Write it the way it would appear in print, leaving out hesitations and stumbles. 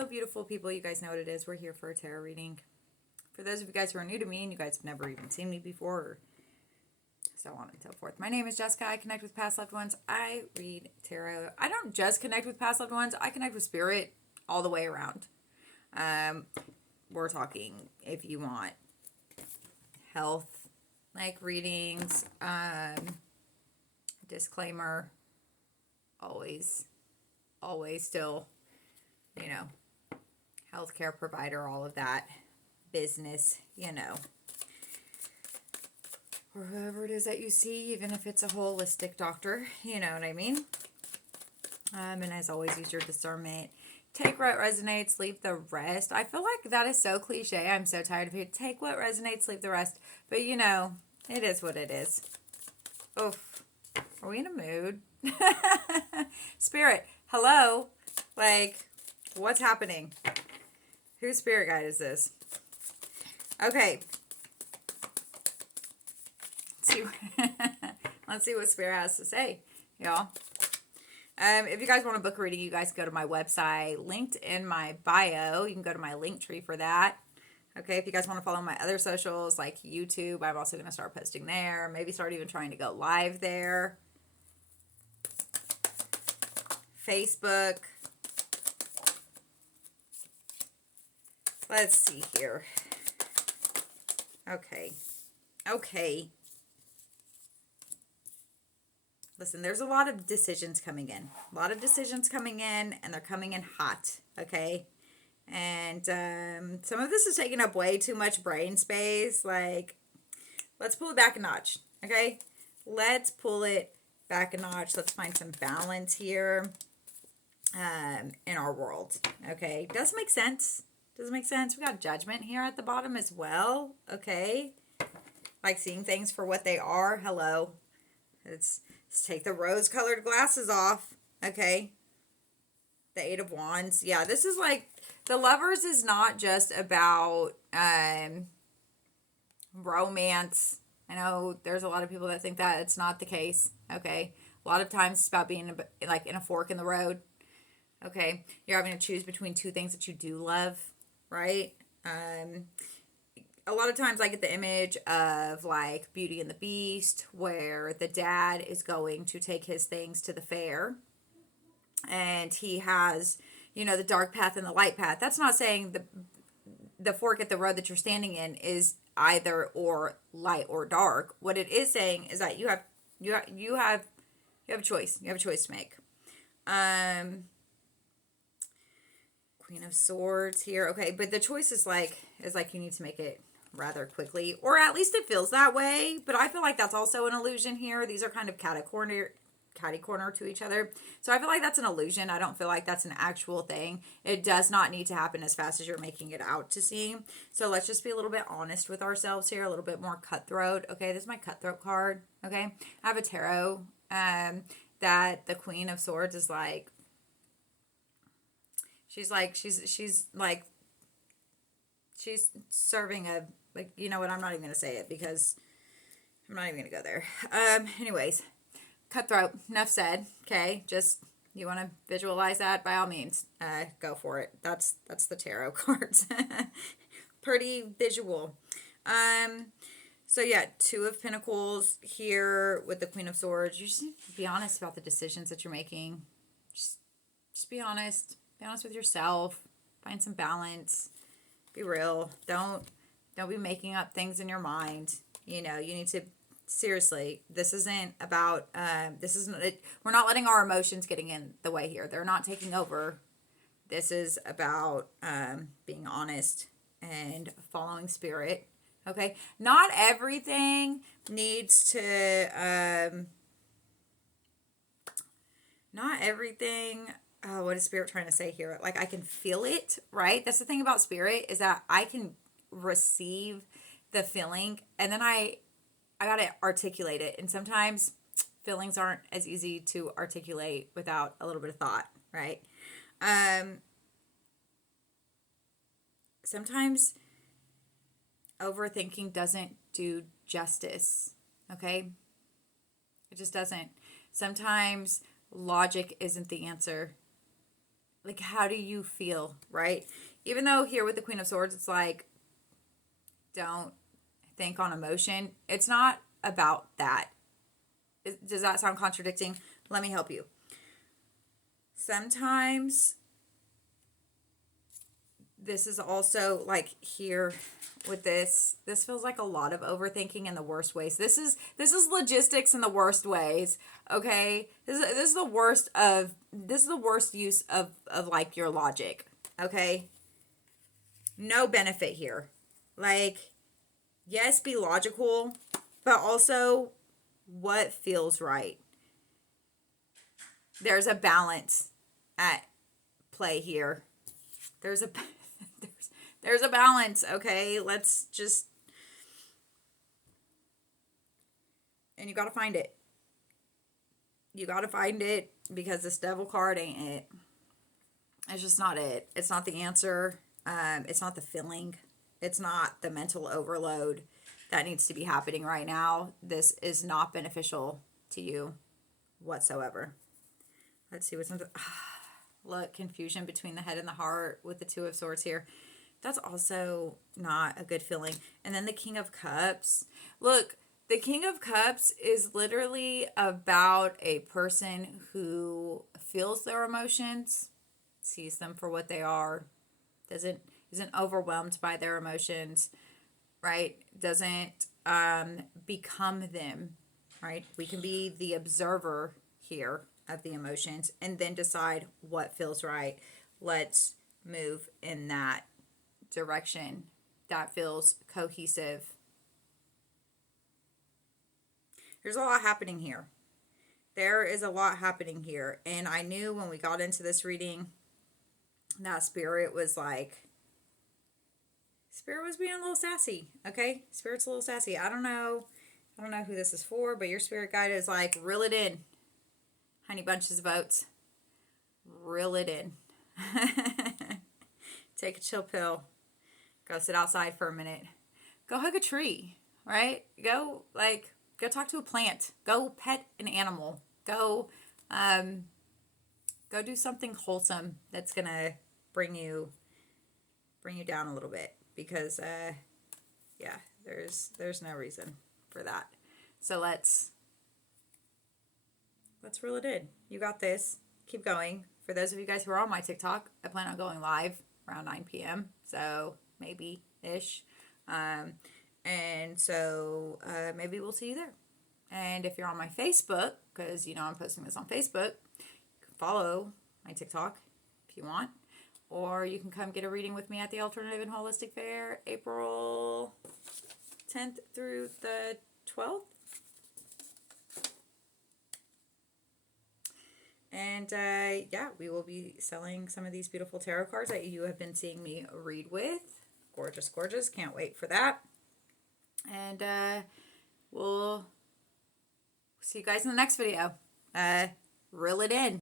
Hello, beautiful people. You guys know what it is. We're here for a tarot reading. For those of you guys who are new to me and you guys have never even seen me before, or so on and so forth. My name is Jessica. I connect with past loved ones. I read tarot. I don't just connect with past loved ones. I connect with spirit all the way around. We're talking if you want health, like readings, disclaimer, always still, healthcare provider, all of that business, or whoever it is that you see, even if it's a holistic doctor, you know what I mean? And as always, use your discernment. Take what resonates, leave the rest. I feel like that is so cliche. I'm so tired of it. Take what resonates, leave the rest. But it is what it is. Oof. Are we in a mood? Spirit, hello? Like, what's happening? Whose spirit guide is this? Okay. Let's see what spirit has to say, y'all. If you guys want to book a reading, you guys go to my website, linked in my bio. You can go to my link tree for that. Okay, if you guys want to follow my other socials, like YouTube, I'm also going to start posting there. Maybe start even trying to go live there. Facebook. Let's see here. Okay. Listen, there's a lot of decisions coming in. And they're coming in hot, okay? And some of this is taking up way too much brain space. Like, let's pull it back a notch, okay? Let's pull it back a notch. Let's find some balance here in our world, okay? Does make sense. We got judgment here at the bottom as well, okay? Like seeing things for what they are. Hello. Let's take the rose-colored glasses off, okay? The Eight of Wands. Yeah, this is like, the Lovers is not just about romance. I know there's a lot of people that think that it's not the case, okay? A lot of times it's about being like in a fork in the road, okay? You're having to choose between two things that you do love, right? A lot of times I get the image of like Beauty and the Beast, where the dad is going to take his things to the fair and he has, the dark path and the light path. That's not saying the fork at the road that you're standing in is either or light or dark. What it is saying is that you have a choice. You have a choice to make. Queen of Swords here. Okay, but the choice is like you need to make it rather quickly, or at least it feels that way. But I feel like that's also an illusion here. These are kind of catty corner to each other. So I feel like that's an illusion. I don't feel like that's an actual thing. It does not need to happen as fast as you're making it out to seem. So let's just be a little bit honest with ourselves here, a little bit more cutthroat. Okay, this is my cutthroat card. Okay, I have a tarot that the Queen of Swords is like, she's serving a, like, you know what, I'm not even going to say it because I'm not even going to go there. Anyways, cutthroat, enough said. Okay, just, you want to visualize that, by all means, go for it. That's the tarot cards. Pretty visual. So yeah, Two of Pentacles here with the Queen of Swords. You just need to be honest about the decisions that you're making. Just be honest. Be honest with yourself. Find some balance. Be real. Don't be making up things in your mind. You need to, seriously, this isn't about, we're not letting our emotions getting in the way here. They're not taking over. This is about being honest and following spirit. Okay? Not everything needs to, what is spirit trying to say here? Like, I can feel it, right? That's the thing about spirit, is that I can receive the feeling, and then I gotta articulate it. And sometimes feelings aren't as easy to articulate without a little bit of thought, right? Sometimes overthinking doesn't do justice, okay? It just doesn't. Sometimes logic isn't the answer. like, how do you feel, right? Even though here with the Queen of Swords, it's like, don't think on emotion. It's not about that. Does that sound contradicting? Let me help you. Sometimes this is also like here with this feels like a lot of overthinking in the worst ways. This is logistics in the worst ways. Okay, this is the worst use of like your logic. Okay, no benefit here. Like, yes, be logical, but also what feels right. There's a balance at play here. There's a there's a balance, okay? Let's just, and you got to find it. You got to find it because this devil card ain't it. It's just not it. It's not the answer. It's not the feeling. It's not the mental overload that needs to be happening right now. This is not beneficial to you whatsoever. Let's see what's look, confusion between the head and the heart with the Two of Swords here. That's also not a good feeling. And then the King of Cups. Look, the King of Cups is literally about a person who feels their emotions, sees them for what they are, isn't overwhelmed by their emotions, right? Doesn't become them, right? We can be the observer here of the emotions and then decide what feels right. Let's move in that direction that feels cohesive. There's a lot happening here. There is a lot happening here. And I knew when we got into this reading that Spirit was being a little sassy. Okay? Spirit's a little sassy. I don't know who this is for, but your spirit guide is like, reel it in. Honey bunches of oats. Reel it in. Take a chill pill. Go sit outside for a minute. Go hug a tree, right? Go talk to a plant. Go pet an animal. Go do something wholesome that's gonna bring you down a little bit, because yeah, there's no reason for that. So let's reel it in. You got this. Keep going. For those of you guys who are on my TikTok, I plan on going live around 9 p.m. So maybe ish. And so maybe we'll see you there. And if you're on my Facebook, because you know I'm posting this on Facebook, you can follow my TikTok if you want. Or you can come get a reading with me at the Alternative and Holistic Fair, April 10th through the 12th. And yeah, we will be selling some of these beautiful tarot cards that you have been seeing me read with. Gorgeous, gorgeous. Can't wait for that. And we'll see you guys in the next video. Reel it in.